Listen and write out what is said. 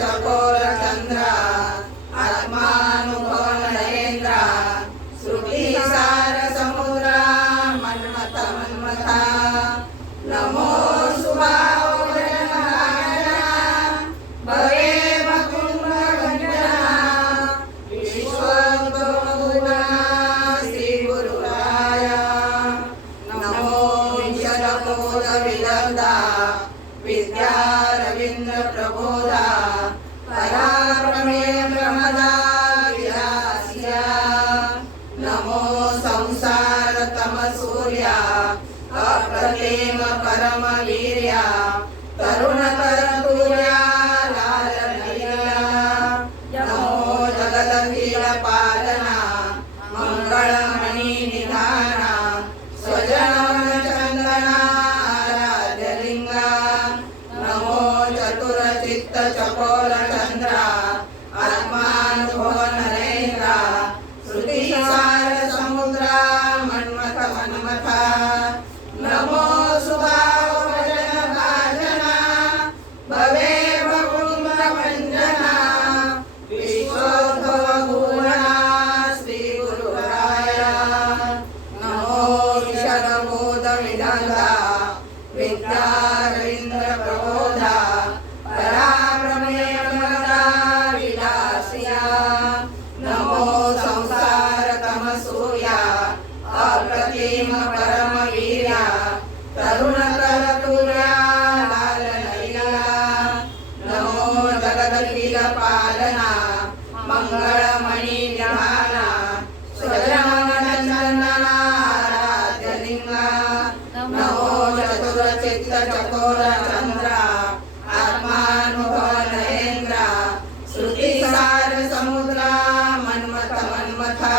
चकोर चंद्र आत्मानुभव नरेंद्र श्रुतिसार समुद्र मन्मथ मन्मथा नमो सुभावजना भवे भकुंड गंजना विश्वोद्भवगुणा श्री गुरुराय नमो विशलबोध विदग्धा विद्या रवींद्र प्रबोधा पराप्रमेय प्रमदा विलासिया नमो संसार तम सूर्या अप्रतिम परम वीर्या तरुण तरतुर्या लाल नैया नमो जगदखिल पालना मंगळमणि निधाना स्वजन चंदना आराध्य लिंगा नमो चतुर चित्त चकोर चंद्र आत्मानुभव नरेंद्र श्रुतिसार समुद्र मन्मथ मन्मथा नमो सुभाव भजन भाजना भवे भकुंड भंजना विश्वोद्भव गुणा श्री गुरुराय नमो विशलबोध विदग्धा विद्या रवींद्र प्रबोधा पराप्रमेय प्रमदा विलासिया नमो संसार तम सूर्या अप्रतिम परम वीर्या तरुण तरतुर्या लाल नैया नमो जगदखिल पालना मंगळमणि निधाना स्वजन चंदना आराध्य लिंगा नमो चतुर चित्त चकोर चंद्र आत्मानुभव नरेंद्र श्रुतिसार समुद्र मन्मथ मन्मथा